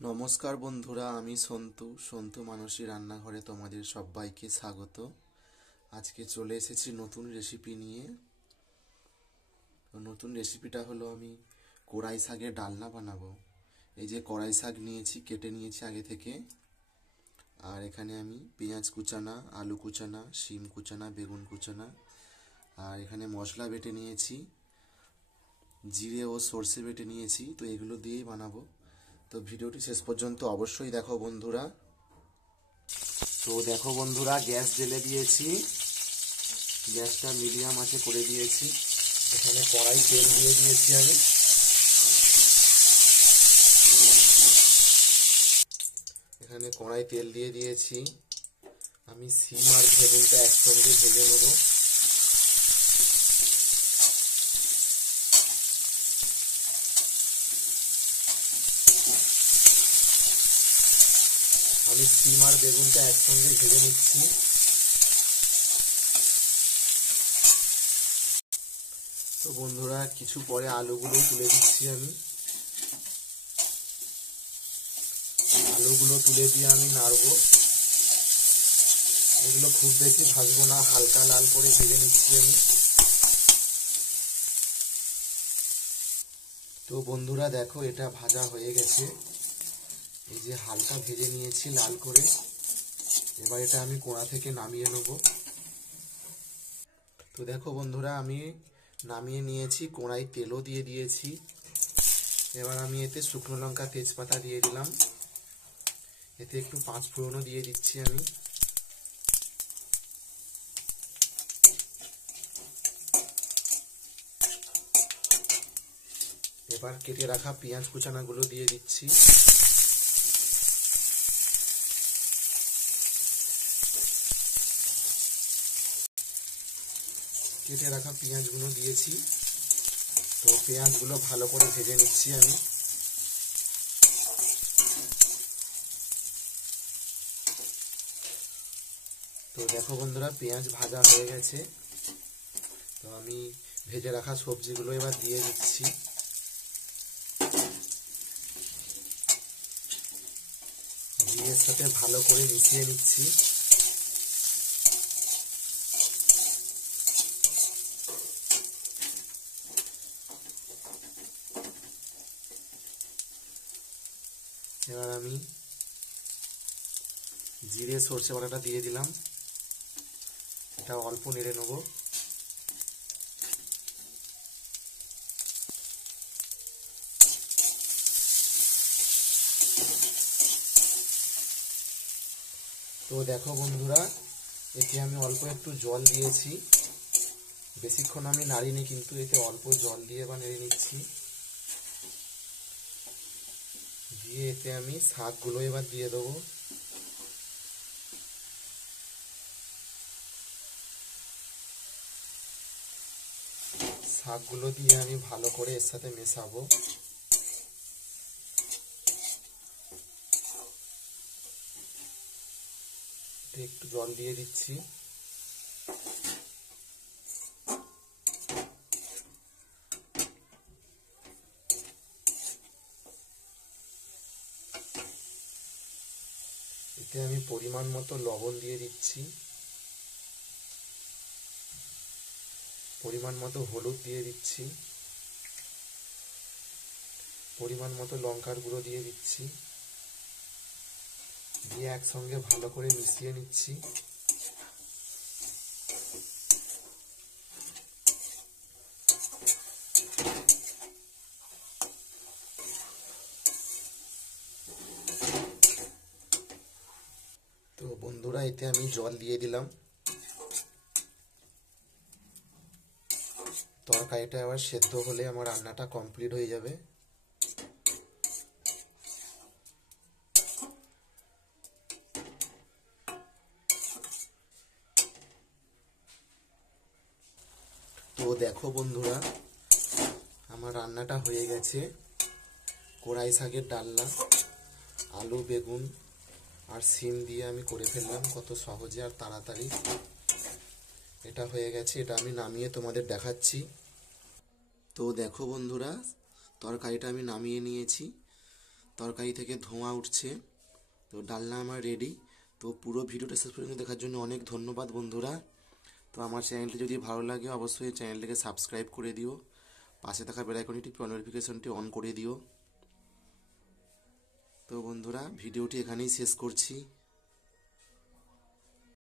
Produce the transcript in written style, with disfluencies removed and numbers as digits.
নমস্কার বন্ধুরা, আমি সন্তু মানসী রান্নাঘরে তোমাদের সবাইকে স্বাগত। আজকে চলে এসেছি নতুন রেসিপি নিয়ে। তো নতুন রেসিপিটা হলো আমি কড়াই শাকের ডালনা বানাবো। এই যে কড়াই শাক নিয়েছি, কেটে নিয়েছি আগে থেকে। আর এখানে আমি পেঁয়াজ কুচানা, আলু কুচানা, শিম কুচানা, বেগুন কুচানা, আর এখানে মশলা বেটে নিয়েছি, জিরে ও সর্ষে বেটে নিয়েছি। তো এগুলো দিয়েই বানাবো। তো ভিডিওটি শেষ পর্যন্ত অবশ্যই দেখো বন্ধুরা। তো দেখো বন্ধুরা, গ্যাস জ্বেলে দিয়েছি, গ্যাসটা মিডিয়াম আঁচে করে দিয়েছি। এখানে কড়াই তেল দিয়ে দিয়েছি আমি। এখানে কড়াই তেল দিয়ে দিয়েছি। আমি সিম আর বেগুনটা একসঙ্গে ভেজে নেব। আমি সিম আর বেগুনটা একসঙ্গে ভেজে নিচ্ছি। তো বন্ধুরা, কিছু পরে আলুগুলো তুলে দিচ্ছি আমি। আলুগুলো তুলে দিয়ে আমি নাড়বো। এগুলো খুব বেশি ভাজবো না, হালকা লাল করে ভেজে নিচ্ছি আমি। তো বন্ধুরা দেখো, এটা ভাজা হয়ে গেছে। এই যে হালকা ভেজে নিয়েছি লাল করে। এবার এটা আমি কড়া থেকে নামিয়ে নেব। তো দেখো বন্ধুরা, আমি নামিয়ে নিয়েছি, কড়াই তেলও দিয়ে দিয়েছি। এবার আমি এতে শুকনো লঙ্কা, তেজপাতা দিয়ে দিলাম। এতে একটু পাঁচ ফোড়নও দিয়ে দিচ্ছি আমি। এবার কেটে রাখা পেঁয়াজ কুচানাগুলো দিয়ে দিচ্ছি। কেটে রাখা পেঁয়াজগুলো দিয়েছি। তো পেঁয়াজগুলো ভালো করে ভেজে নিচ্ছি আমি। তো দেখো বন্ধুরা, পেঁয়াজ ভাজা হয়ে গেছে। তো আমি ভেজে রাখা সবজিগুলো এবার দিয়ে দিচ্ছি। দিয়ে এর সাথে ভালো করে মিশিয়ে নিচ্ছি। এবার আমি জিরে সর্ষে বাটাটা দিয়ে দিলাম। এটা অল্প নেড়ে নেব। তো দেখো বন্ধুরা, এতে আমি অল্প একটু জল দিয়েছি। বেশিক্ষণ আমি নাড়িনি, কিন্তু এতে অল্প জল দিয়ে এবার নেড়ে নিচ্ছি। দিয়ে এতে আমি শাকগুলো এবার দিয়ে দেবো। শাকগুলো দিয়ে আমি ভালো করে এর সাথে মেশাবো। একটু জল দিয়ে দিচ্ছি। এতে আমি পরিমাণ মতো লবণ দিয়ে দিচ্ছি। পরিমাণ মতো হলুদ দিয়ে দিচ্ছি। পরিমাণ মতো লঙ্কার গুঁড়ো দিয়ে দিচ্ছি। দিয়ে একসঙ্গে ভালো করে মিশিয়ে নিচ্ছি। তো বন্ধুরা, এতে আমি জল দিয়ে দিলাম। তরকারিটা আবার সেদ্ধ হলে আমার রান্নাটা কমপ্লিট হয়ে যাবে। তো দেখো বন্ধুরা, আমার রান্নাটা হয়ে গেছে। কড়াই শাকের ডালনা, আলু, বেগুন আর শিম দিয়ে আমি করে ফেললাম কত সহজে আর তাড়াতাড়ি। এটা হয়ে গেছে, এটা আমি নামিয়ে তোমাদের দেখাচ্ছি। তো দেখো বন্ধুরা, তরকারিটা আমি নামিয়ে নিয়েছি। তরকারি থেকে ধোঁয়া উঠছে। তো ডালনা আমার রেডি। তো পুরো ভিডিওটা শেষ পর্যন্ত দেখার জন্য অনেক ধন্যবাদ বন্ধুরা। তো আমার চ্যানেলটি যদি ভালো লাগে অবশ্যই চ্যানেলটিকে সাবস্ক্রাইব করে দিও, পাশে থাকা বেল আইকনটি টিপে নোটিফিকেশনটি অন করে দিও। তো বন্ধুরা ভিডিওটি এখানেই শেষ করছি।